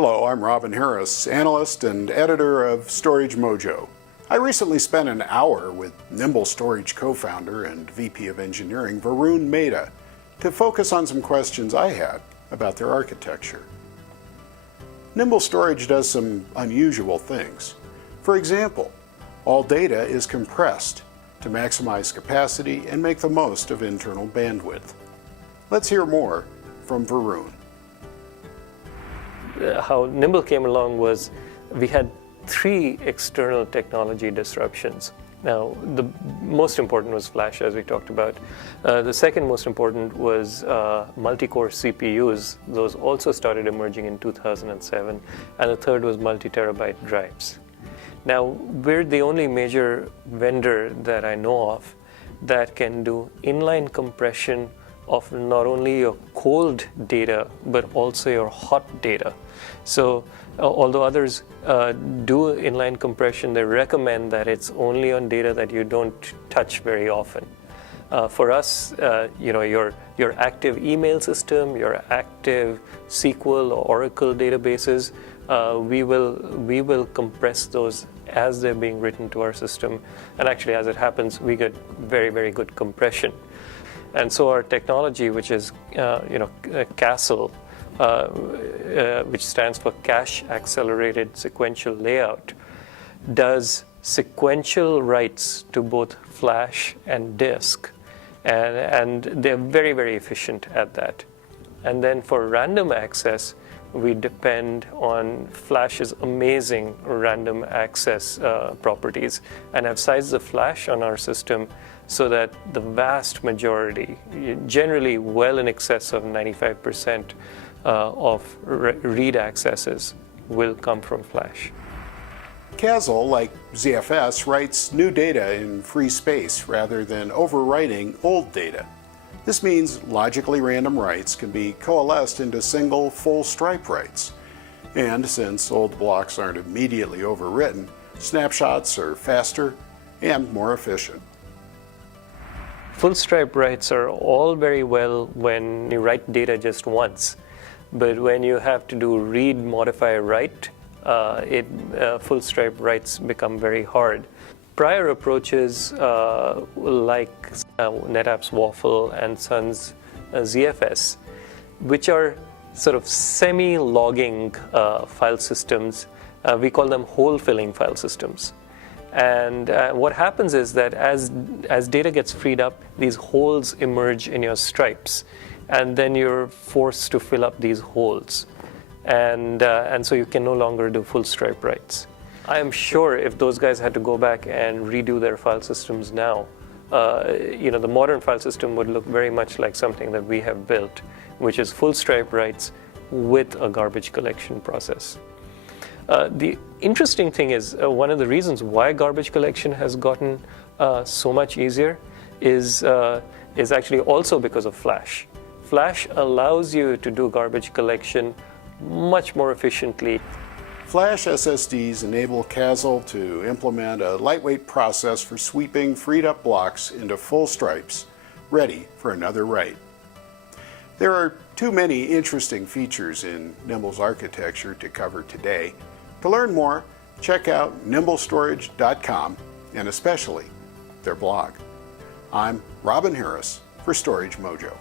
Hello, I'm Robin Harris, analyst and editor of StorageMojo. I recently spent an hour with Nimble Storage co-founder and VP of Engineering Varun Mehta to focus on some questions I had about their architecture. Nimble Storage does some unusual things. For example, all data is compressed to maximize capacity and make the most of internal bandwidth. Let's hear more from Varun. How Nimble came along was we had 3 external technology disruptions. Now, the most important was flash, as we talked about. The second most important was multicore CPUs. Those also started emerging in 2007. And the third was multi-terabyte drives. Now, we're the only major vendor that I know of that can do inline compression of not only your cold data, but also your hot data. So although others do inline compression, they recommend that it's only on data that you don't touch very often. For us, your active email system, your active SQL or Oracle databases, we will compress those as they're being written to our system. And actually, as it happens, we get very, very good compression. And so our technology, which is CASL, which stands for Cache Accelerated Sequential Layout, does sequential writes to both flash and disk, and they're very, very efficient at that. And then for random access, we depend on Flash's amazing random access properties, and have sized the flash on our system so that the vast majority, generally well in excess of 95% of read accesses, will come from flash. CASL, like ZFS, writes new data in free space rather than overwriting old data. This means logically random writes can be coalesced into single full stripe writes. And since old blocks aren't immediately overwritten, snapshots are faster and more efficient. Full stripe writes are all very well when you write data just once, but when you have to do read, modify, write, full stripe writes become very hard. Prior approaches like NetApp's Waffle and Sun's ZFS, which are sort of semi-logging file systems, we call them hole-filling file systems. And what happens is that as data gets freed up, these holes emerge in your stripes, and then you're forced to fill up these holes, and so you can no longer do full stripe writes. I am sure if those guys had to go back and redo their file systems now, the modern file system would look very much like something that we have built, which is full stripe writes with a garbage collection process. The interesting thing is, one of the reasons why garbage collection has gotten so much easier is actually also because of Flash. Flash allows you to do garbage collection much more efficiently. Flash SSDs enable CASL to implement a lightweight process for sweeping freed up blocks into full stripes, ready for another write. There are too many interesting features in Nimble's architecture to cover today. To learn more, check out nimblestorage.com and especially their blog. I'm Robin Harris for StorageMojo.